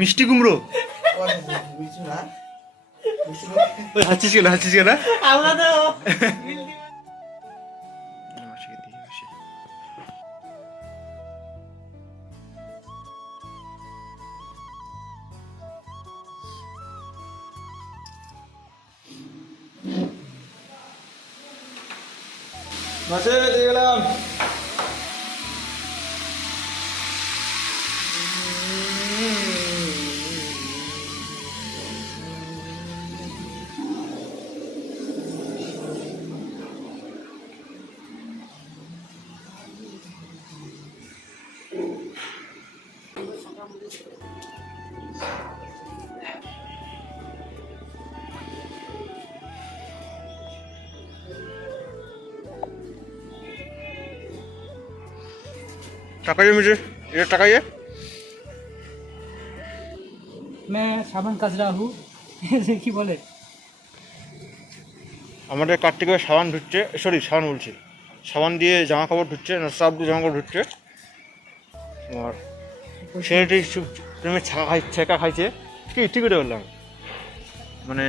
মিষ্টি কুমড়ো। ওই হাঁচিস কেন না আমরা তো মাছে দিয়ে গেলাম। টাকা ये मुझे ये টাকা ये मैं साबन कस रहा हूँ কি বলে আমাদের কার্তিক ভাই সাবান ধুচ্ছে, সরি সাবান বলছি, সাবান দিয়ে জামা কাপড় ধুচ্ছে না, সার্ফ দিয়ে জামা কাপড় ধুচ্ছে। আর ছেলেটি প্রেমে ছেঁকা খাইছে। ঠিক করে বললাম, মানে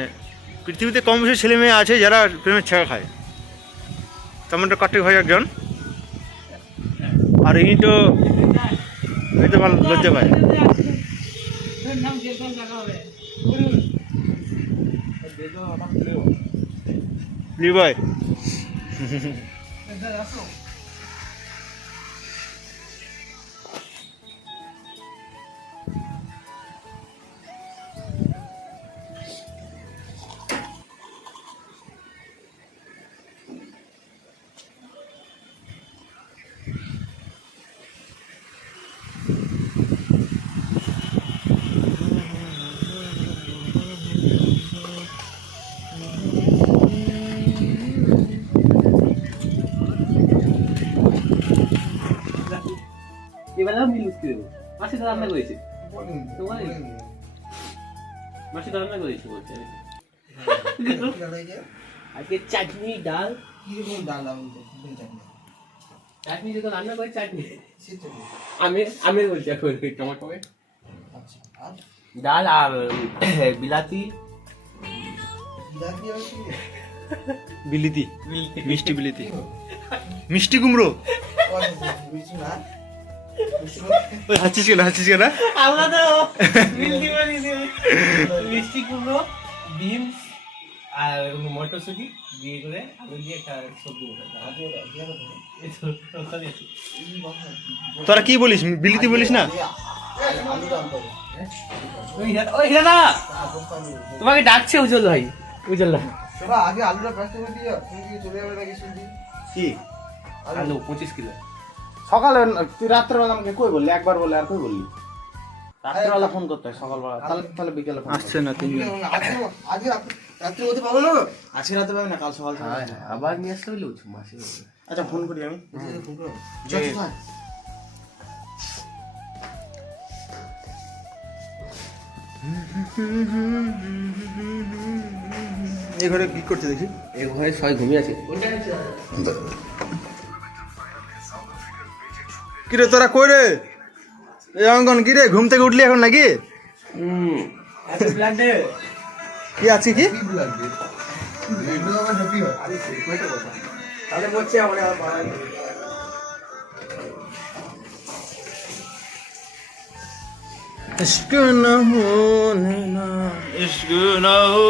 পৃথিবীতে কম বেশি ছেলে মেয়ে আছে যারা প্রেমে ছেঁকা খায়, তেমন কার্তিক ভাই একজন। আর ইনি তো ভালো লজ্জা পায়। লিভাই এবারে মিলুস কি মাসি তো রান্না করেছে তোমার মাসি তো রান্না করেছে বলছে আজকে চাটনি ডাল চাটনি যেটা রান্না করে চাটনি আমি বলছি এখন টমেটো ডাল আর বিলাতি বিলিতি, মিষ্টি বিলিতি, মিষ্টি কুমড়ো। ওই হাঁচিস কেন না আমরা তো মিষ্টি বানিয়েছি মিষ্টি কুমড়ো ডিম আর মটরশুঁটি দিয়ে করে আলু দিয়ে একটা সবজি তোরা কি বলিস, বিলিতি বলিস না? তোমাকে ডাকছে উজ্জ্বল ভাই, উজ্জ্বল ভাই আগে আলুটা ব্যস্ত করে দিয়ে তুমি কি চলে যাবে নাকি শুনছি কি আলু 25 কিলো সকালে তুই রাত্রেবেলা আমাকে কই বললি, একবার বলে আর কই বললি? রাত্রেবেলা ফোন করতে হয়, সকালবেলা তাহলে বিকেলে ফোন আসছে না তিনজন। আজকে রাত্রে হতে পারবো না, আজকে রাতে পাবে না, কাল সকাল আবার নিয়ে আসতে বলে উঠছো মাসি আচ্ছা ফোন করি আমি। এই ঘরে কি করছে দেখি? এই ঘরে সবাই ঘুমিয়ে আছে। কিরে তোরা কই রে? এই অঙ্কন কিরে, ঘুম থেকে উঠলি এখন নাকি? কি আছে কি? তাহলে বলছে আমার इश्क न होने ना, इश्क न हो